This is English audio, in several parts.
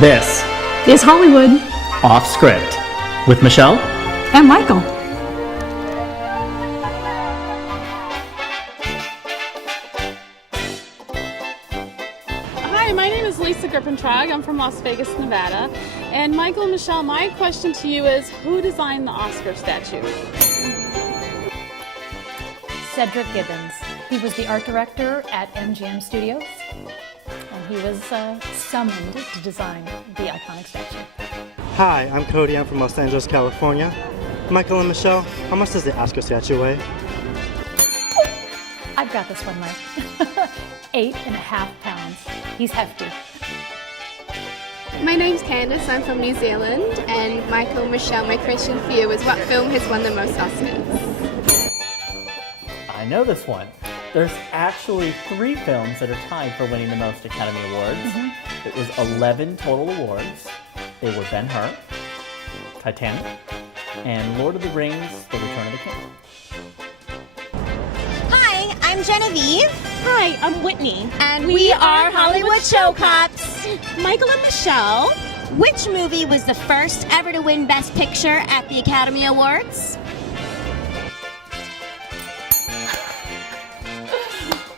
This is Hollywood Off Script with Michelle and Michael. Hi, my name is Lisa Grippentrag. I'm from Las Vegas, Nevada. And Michael and Michelle, my question to you is, who designed the Oscar statue? Cedric Gibbons. He was the art director at MGM Studios, and he was summoned to design the iconic statue. Hi, I'm Cody. I'm from Los Angeles, California. Michael and Michelle, how much does the Oscar statue weigh? I've got this one, Mike. 8.5 pounds. He's hefty. My name's Candace, I'm from New Zealand, and Michael, Michelle, my question for you is, what film has won the most Oscars? I know this one. There's actually 3 films that are tied for winning the most Academy Awards. It was 11 total awards. They were Ben-Hur, Titanic, and Lord of the Rings, The Return of the King. Hi, I'm Genevieve. Hi, I'm Whitney. And we are Hollywood Show Cops. Michael and Michelle. Which movie was the first ever to win Best Picture at the Academy Awards?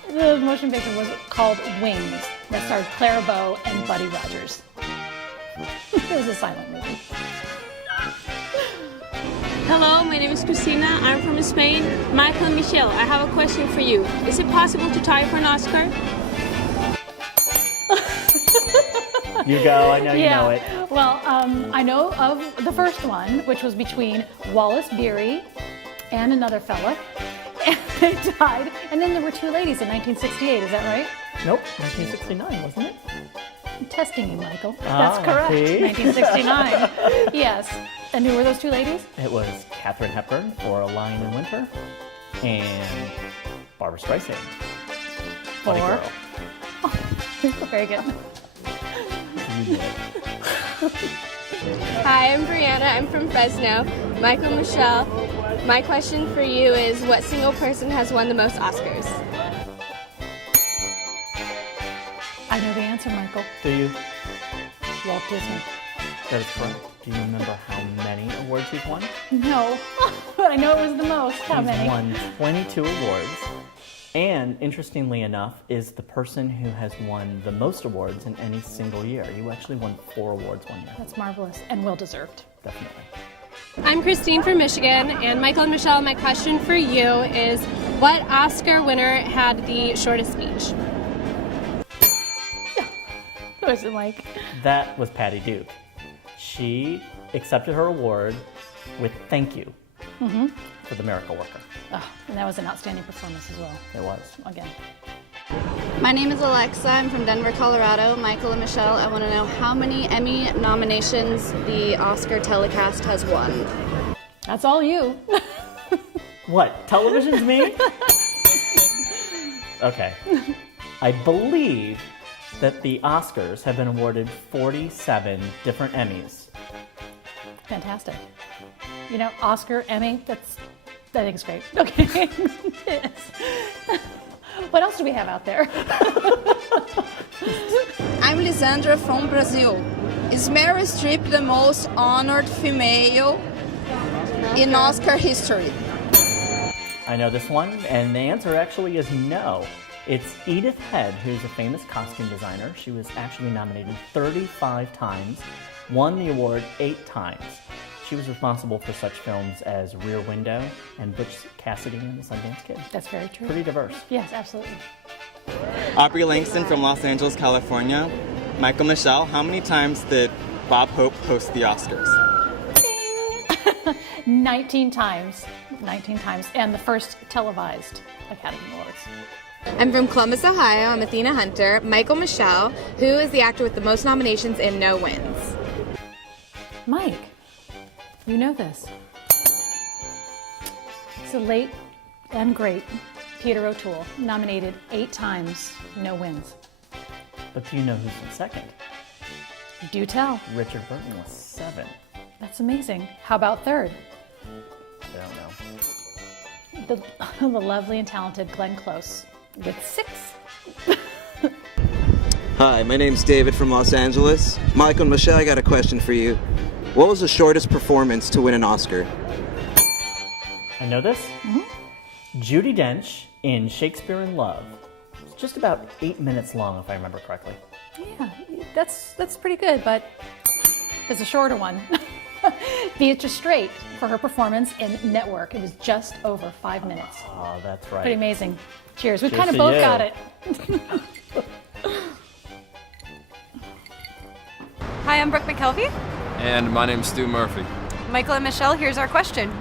The motion picture was called Wings, that starred Clara Bow and Buddy Rogers. It was a silent movie. Hello, my name is Christina. I'm from Spain. Michael and Michelle, I have a question for you. Is it possible to tie for an Oscar? You go, I know you know it. Well, I know of the first one, which was between Wallace Beery and another fella. And they died. And then there were 2 ladies in 1968, is that right? Nope, 1969, wasn't it? I'm testing you, Michael. That's correct. See? 1969. Yes. And who were those 2 ladies? It was Katharine Hepburn for A Lion in Winter and Barbra Streisand. Funny girl. Very good. You did it. Hi, I'm Brianna. I'm from Fresno. Michael, Michelle, my question for you is, what single person has won the most Oscars? I know the answer, Michael. Do you? Walt Disney. That is correct. Do you remember how many awards he's won? No, but I know it was the most. How many? He's won 22 awards. And interestingly enough, is the person who has won the most awards in any single year. You actually won 4 awards one year. That's marvelous and well-deserved. Definitely. I'm Christine from Michigan, and Michael and Michelle, my question for you is, what Oscar winner had the shortest speech? Who is it, Mike? That was Patty Duke. She accepted her award with thank you for The Miracle Worker. Oh, and that was an outstanding performance as well. It was. Again. My name is Alexa. I'm from Denver, Colorado. Michael and Michelle, I want to know how many Emmy nominations the Oscar telecast has won. That's all you. What? Television's me? Okay. I believe that the Oscars have been awarded 47 different Emmys. Fantastic. You know, Oscar, Emmy, I think it's great. Okay. Yes. What else do we have out there? I'm Lisandra from Brazil. Is Meryl Streep the most honored female in Oscar history? I know this one, and the answer actually is no. It's Edith Head, who's a famous costume designer. She was actually nominated 35 times, won the award 8 times. She was responsible for such films as Rear Window and Butch Cassidy and the Sundance Kid. That's very true. Pretty diverse. Yes, absolutely. Aubrey Langston from Los Angeles, California. Michael, Michelle, how many times did Bob Hope host the Oscars? 19 times. 19 times. And the first televised Academy Awards. I'm from Columbus, Ohio. I'm Athena Hunter. Michael, Michelle, who is the actor with the most nominations and no wins? Mike, you know this. It's the late and great Peter O'Toole, nominated 8 times, no wins. But do you know who's in second? Do tell. Richard Burton was 7. That's amazing. How about third? I don't know. The lovely and talented Glenn Close with 6. Hi, my name's David from Los Angeles. Michael and Michelle, I got a question for you. What was the shortest performance to win an Oscar? I know this. Judi Dench in Shakespeare in Love. It's just about 8 minutes long, if I remember correctly. Yeah, that's pretty good, but there's a shorter one. Beatrice Straight for her performance in Network. It was just over 5 minutes. Oh, that's right. Pretty amazing. Cheers. We Cheers kind of to both you. got it. Hi, I'm Brooke McKelvey. And my name's Stu Murphy. Michael and Michelle, here's our question.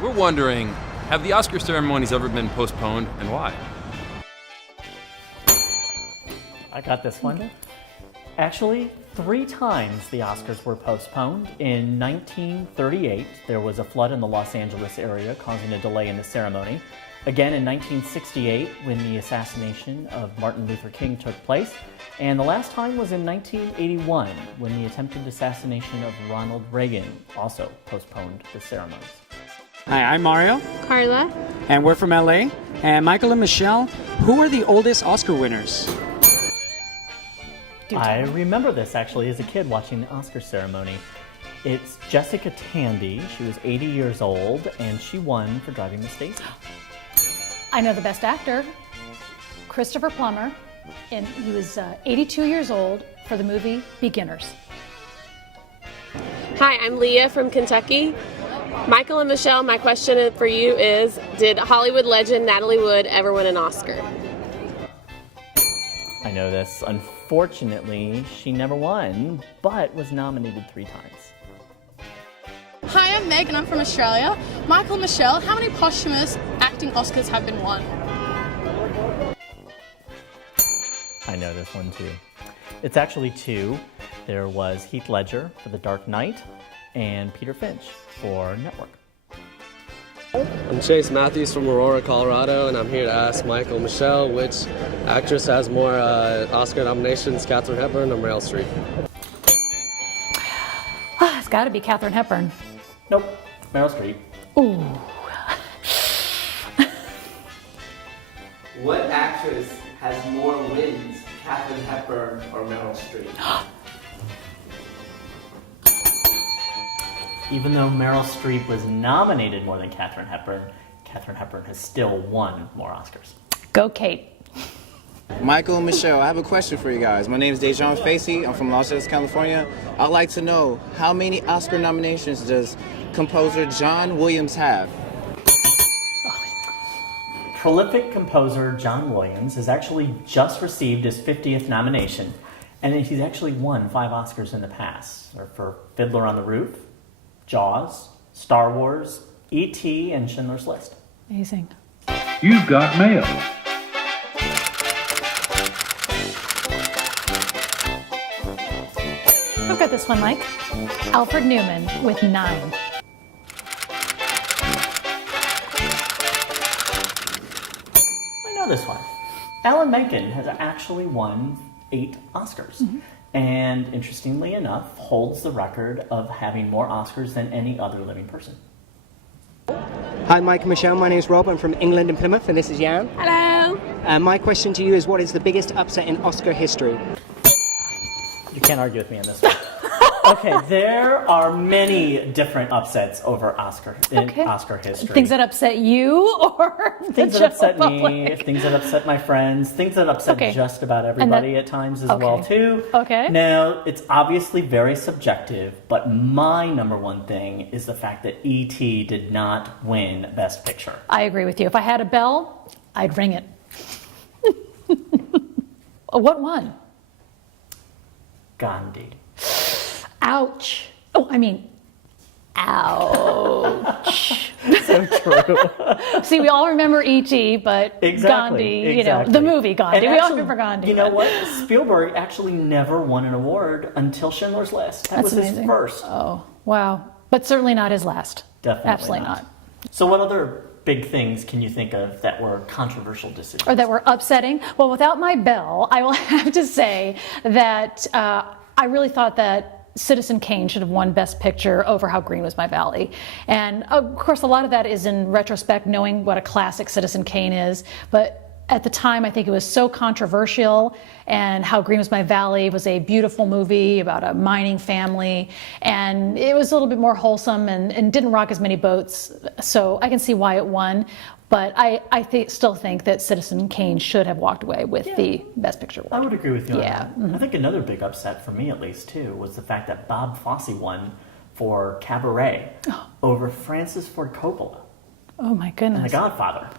We're wondering, have the Oscar ceremonies ever been postponed, and why? I got this one. Actually, 3 times the Oscars were postponed. In 1938, there was a flood in the Los Angeles area, causing a delay in the ceremony. Again in 1968, when the assassination of Martin Luther King took place. And the last time was in 1981, when the attempted assassination of Ronald Reagan also postponed the ceremonies. Hi, I'm Mario. Carla. And we're from LA. And Michael and Michelle, who are the oldest Oscar winners? I remember this actually as a kid watching the Oscar ceremony. It's Jessica Tandy. She was 80 years old and she won for Driving Miss Daisy. I know the best actor, Christopher Plummer, and he was 82 years old for the movie Beginners. Hi, I'm Leah from Kentucky. Michael and Michelle, my question for you is, did Hollywood legend Natalie Wood ever win an Oscar? I know this. Unfortunately, she never won, but was nominated 3 times. Hi, I'm Meg and I'm from Australia. Michael and Michelle, how many posthumous acting Oscars have been won? I know this one too. It's actually 2. There was Heath Ledger for The Dark Knight and Peter Finch for Network. I'm Chase Matthews from Aurora, Colorado, and I'm here to ask Michael and Michelle which actress has more Oscar nominations, Katharine Hepburn or Meryl Streep? It's got to be Katharine Hepburn. Nope, Meryl Streep. Ooh. What actress has more wins, Katharine Hepburn or Meryl Streep? Even though Meryl Streep was nominated more than Katharine Hepburn has still won more Oscars. Go Kate. Michael and Michelle, I have a question for you guys. My name is Dejan Facey. I'm from Los Angeles, California. I'd like to know, how many Oscar nominations does composer John Williams have? Prolific composer John Williams has actually just received his 50th nomination, and he's actually won 5 Oscars in the past, or for Fiddler on the Roof, Jaws, Star Wars, E.T., and Schindler's List. Amazing. You've got mail. I've got this one, Mike. Alfred Newman with 9. I know this one. Alan Menken has actually won 8 Oscars. And interestingly enough, holds the record of having more Oscars than any other living person. Hi, Mike and Michelle. My name is Rob. I'm from England and Plymouth, and this is Jan. Hello. My question to you is, what is the biggest upset in Oscar history? You can't argue with me on this one. Okay, there are many different upsets over Oscar history. Things that upset you, or things that upset me, things that upset my friends, things that upset just about everybody at times as well too. Okay. Now, it's obviously very subjective, but my number one thing is the fact that E.T. did not win Best Picture. I agree with you. If I had a bell, I'd ring it. What won? Gandhi. Ouch. Oh, I mean, ouch. So true. See, we all remember E.T., but Gandhi, you know, the movie Gandhi. We all remember Gandhi. You know what? Spielberg actually never won an award until Schindler's List. That was amazing. His first. Oh, wow. But certainly not his last. Definitely Absolutely not. So what other big things can you think of that were controversial decisions? Or that were upsetting? Well, without my bell, I will have to say that I really thought that Citizen Kane should have won Best Picture over How Green Was My Valley. And of course, a lot of that is in retrospect, knowing what a classic Citizen Kane is. But at the time, I think it was so controversial, and How Green Was My Valley was a beautiful movie about a mining family, and it was a little bit more wholesome and didn't rock as many boats, so I can see why it won. But I still think that Citizen Kane should have walked away with the Best Picture award. I would agree with you on that. Mm-hmm. I think another big upset, for me at least too, was the fact that Bob Fosse won for Cabaret over Francis Ford Coppola Oh my goodness. and The Godfather.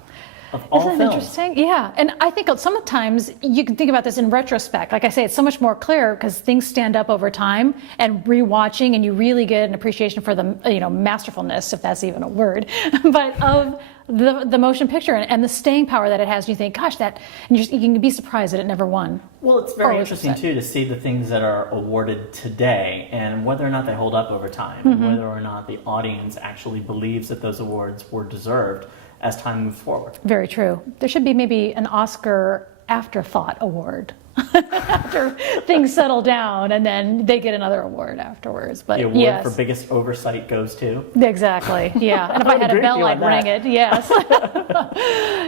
Of all Isn't that films. interesting? Yeah, and I think sometimes you can think about this in retrospect. Like I say, it's so much more clear because things stand up over time, and rewatching, and you really get an appreciation for the masterfulness, if that's even a word, but of the motion picture and the staying power that it has. And you think, gosh, and you can be surprised that it never won. Well, it's very interesting too to see the things that are awarded today and whether or not they hold up over time, and whether or not the audience actually believes that those awards were deserved as time moves forward. Very true. There should be maybe an Oscar afterthought award after things settle down, and then they get another award afterwards. But The award for biggest oversight goes to? Exactly, yeah. And if I had a bell, I'd ring it, yes.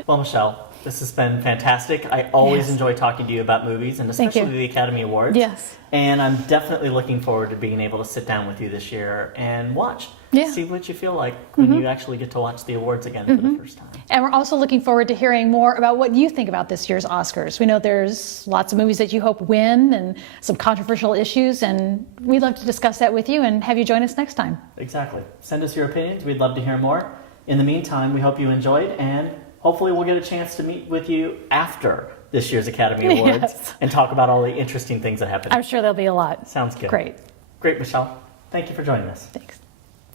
Well, Michelle, this has been fantastic. I always enjoy talking to you about movies, and Thank you. especially the Academy Awards. Yes. And I'm definitely looking forward to being able to sit down with you this year and watch. Yeah. See what you feel like when you actually get to watch the awards again for the first time. And we're also looking forward to hearing more about what you think about this year's Oscars. We know there's lots of movies that you hope win and some controversial issues, and we'd love to discuss that with you and have you join us next time. Exactly. Send us your opinions. We'd love to hear more. In the meantime, we hope you enjoyed, and hopefully we'll get a chance to meet with you after this year's Academy Awards Yes. and talk about all the interesting things that happened. I'm sure there'll be a lot. Sounds good. Great. Great, Michelle. Thank you for joining us. Thanks.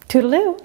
Toodaloo.